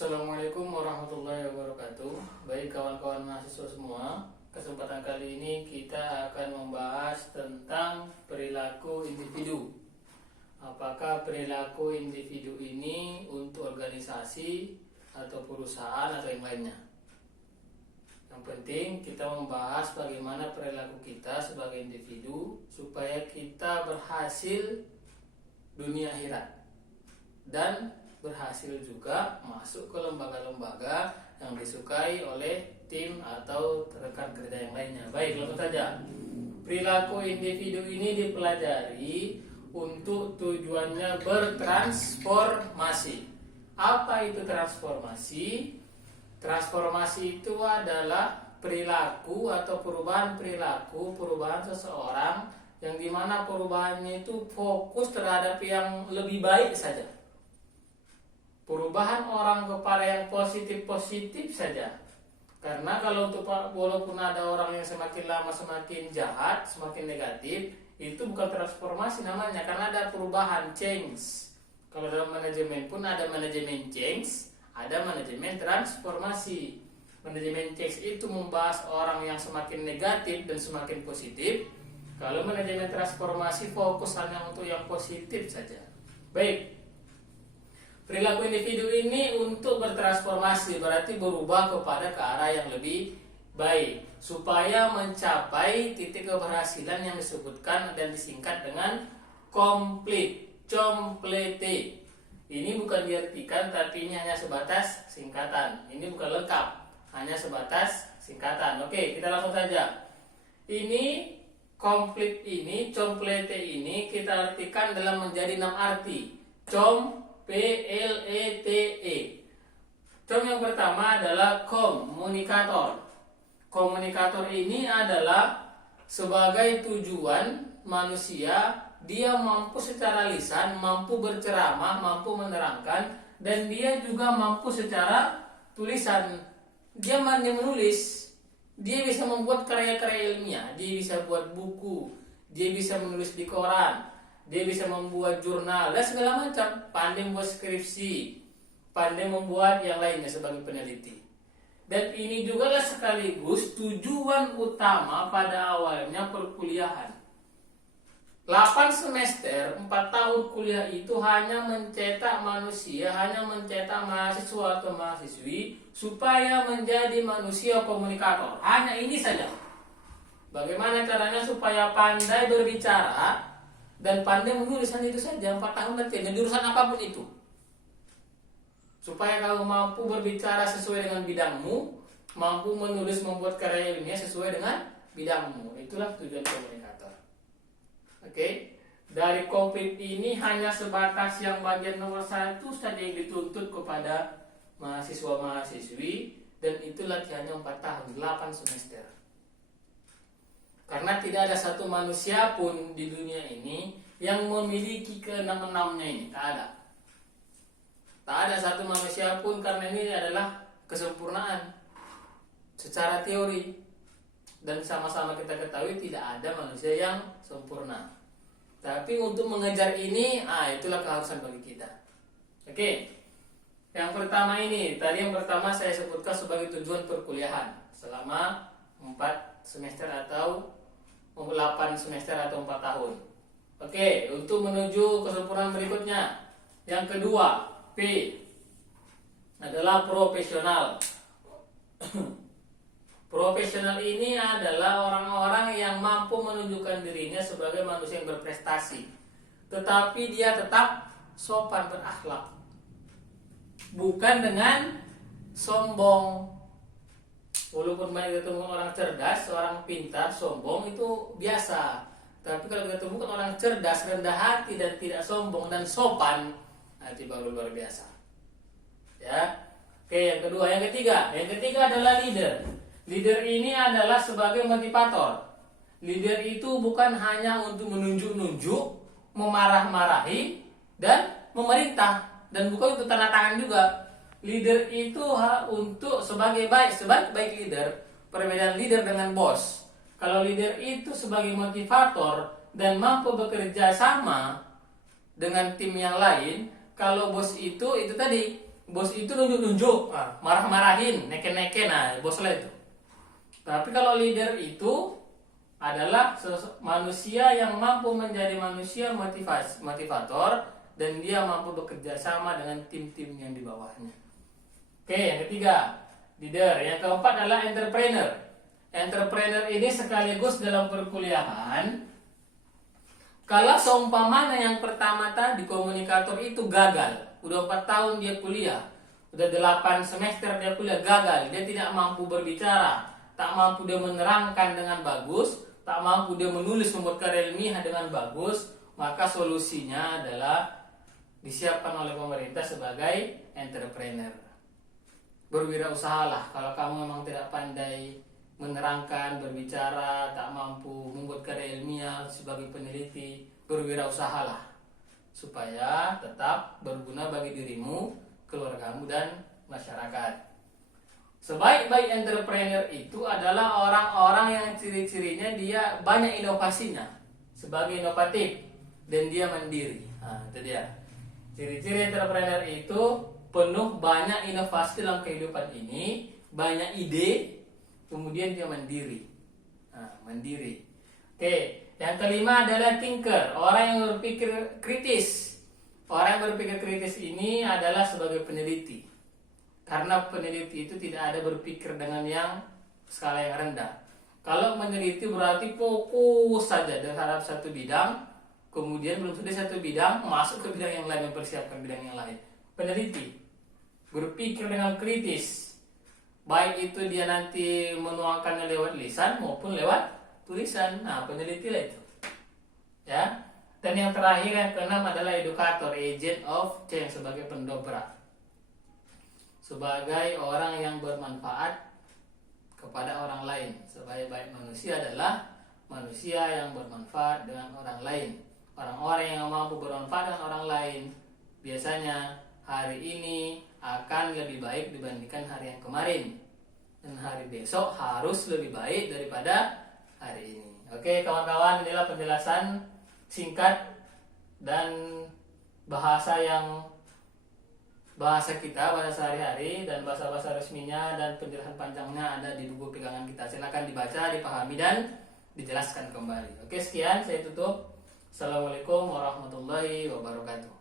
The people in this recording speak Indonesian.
Assalamualaikum warahmatullahi wabarakatuh. Baik kawan-kawan mahasiswa semua, kesempatan kali ini kita akan membahas tentang perilaku individu. Apakah perilaku individu ini untuk organisasi atau perusahaan atau yang lainnya? Yang penting kita membahas bagaimana perilaku kita sebagai individu supaya kita berhasil dunia akhirat dan berhasil juga masuk ke lembaga-lembaga yang disukai oleh tim atau rekan kerja yang lainnya. Baik, langsung saja. Perilaku individu ini dipelajari untuk tujuannya bertransformasi. Apa itu transformasi? Transformasi itu adalah perilaku atau perubahan perilaku, perubahan seseorang yang dimana perubahannya itu fokus terhadap yang lebih baik saja. Perubahan orang kepada yang positif-positif saja. Karena kalau untuk walaupun ada orang yang semakin lama semakin jahat, semakin negatif, itu bukan transformasi namanya, karena ada perubahan, change. Kalau dalam manajemen pun ada manajemen change, ada manajemen transformasi. Manajemen change itu membahas orang yang semakin negatif dan semakin positif. Kalau manajemen transformasi fokus hanya untuk yang positif saja. Baik. Perilaku individu ini untuk bertransformasi, berarti berubah kepada ke arah yang lebih baik supaya mencapai titik keberhasilan yang disebutkan dan disingkat dengan complete, complete. Ini bukan diartikan, tapi ini hanya sebatas singkatan. Ini bukan lengkap, hanya sebatas singkatan. Oke, kita langsung saja. Ini complete ini, complete ini kita artikan dalam menjadi 6 arti. PLETE. Com yang pertama adalah komunikator. Komunikator ini adalah sebagai tujuan manusia, dia mampu secara lisan, mampu berceramah, mampu menerangkan, dan dia juga mampu secara tulisan. Dia pandai menulis, dia bisa membuat karya-karya ilmiah, dia bisa buat buku, dia bisa menulis di koran, dia bisa membuat jurnal dan segala macam, pandai membuat skripsi, pandai membuat yang lainnya sebagai peneliti. Dan ini juga lah sekaligus tujuan utama pada awalnya perkuliahan. 8 semester, 4 tahun kuliah itu hanya mencetak manusia, hanya mencetak mahasiswa atau mahasiswi supaya menjadi manusia komunikator. Hanya ini saja. Bagaimana caranya supaya pandai berbicara dan pandai menulis, hanya itu saja. 4 tahun nanti dan jurusan apapun itu, supaya kamu mampu berbicara sesuai dengan bidangmu, mampu menulis, membuat karya ilmiah sesuai dengan bidangmu. Itulah tujuan komunikator. Oke. Dari komplit ini hanya sebatas yang bagian nomor 1 saja yang dituntut kepada mahasiswa-mahasiswi, dan itu latihannya 4 tahun, 8 semester. Karena tidak ada satu manusia pun di dunia ini yang memiliki ke-6-6-nya ini. Tak ada. Tak ada satu manusia pun, karena ini adalah kesempurnaan secara teori. Dan sama-sama kita ketahui tidak ada manusia yang sempurna. Tapi untuk mengejar ini, itulah keharusan bagi kita. Oke. Yang pertama ini, tadi yang pertama saya sebutkan sebagai tujuan perkuliahan selama 4 semester atau 8 semester atau 4 tahun. Oke, untuk menuju kesempurnaan berikutnya. Yang kedua, P adalah profesional. Profesional ini adalah orang-orang yang mampu menunjukkan dirinya sebagai manusia yang berprestasi, tetapi dia tetap sopan berakhlak. Bukan dengan sombong. Walaupun banyak ketemu orang cerdas, orang pintar, sombong itu biasa. Tapi kalau ketemu orang cerdas, rendah hati dan tidak sombong dan sopan, itu baru luar biasa. Ya. Oke, yang kedua, yang ketiga adalah leader. Leader ini adalah sebagai motivator. Leader itu bukan hanya untuk menunjuk-nunjuk, memarah-marahi dan memerintah, dan bukan untuk tanda tangan juga. Leader itu untuk sebagai baik leader. Perbedaan leader dengan bos. Kalau leader itu sebagai motivator dan mampu bekerja sama dengan tim yang lain, kalau bos itu tadi bos itu nunjuk-nunjuk, marah-marahin, neken-neken, nah bos lah itu. Tapi kalau leader itu adalah manusia yang mampu menjadi manusia motivator, dan dia mampu bekerja sama dengan tim-tim yang di bawahnya. Oke, yang ketiga, leader. Yang keempat adalah entrepreneur. Entrepreneur ini sekaligus dalam perkuliahan. Kalau seumpamanya yang pertama tadi komunikator itu gagal, udah 4 tahun dia kuliah, udah 8 semester dia kuliah, gagal, dia tidak mampu berbicara, tak mampu dia menerangkan dengan bagus, tak mampu dia menulis, membuat karya ilmiah dengan bagus, maka solusinya adalah disiapkan oleh pemerintah sebagai entrepreneur. Berwirausahalah. Kalau kamu memang tidak pandai menerangkan, berbicara, tak mampu membuat karya ilmiah sebagai peneliti, berwirausahalah supaya tetap berguna bagi dirimu, keluargamu, dan masyarakat. Sebaik-baik entrepreneur itu adalah orang-orang yang ciri-cirinya dia banyak inovasinya, sebagai inovatif, dan dia mandiri. Nah, itu dia. Ciri-ciri entrepreneur itu penuh banyak inovasi dalam kehidupan ini, banyak ide, kemudian dia mandiri. Nah, mandiri. Oke, yang kelima adalah thinker, orang yang berpikir kritis. Orang yang berpikir kritis ini adalah sebagai peneliti. Karena peneliti itu tidak ada berpikir dengan yang skala yang rendah. Kalau meneliti berarti fokus saja terhadap satu bidang, kemudian belum selesai satu bidang, masuk ke bidang yang lain, mempersiapkan bidang yang lain. Peneliti berpikir dengan kritis, baik itu dia nanti menuangkannya lewat lisan maupun lewat tulisan. Nah, peneliti lah itu, ya. Dan yang terakhir, yang keenam adalah edukator, agent of change, sebagai pendobrak, sebagai orang yang bermanfaat kepada orang lain. Sebaik-baik manusia adalah manusia yang bermanfaat dengan orang lain. Orang-orang yang mampu bermanfaat dengan orang lain biasanya hari ini akan lebih baik dibandingkan hari yang kemarin, dan hari besok harus lebih baik daripada hari ini. Oke kawan-kawan, inilah penjelasan singkat dan bahasa kita pada sehari-hari, dan bahasa-bahasa resminya dan penjelasan panjangnya ada di buku pegangan kita. Silakan dibaca, dipahami, dan dijelaskan kembali. Oke, sekian, saya tutup. Assalamualaikum warahmatullahi wabarakatuh.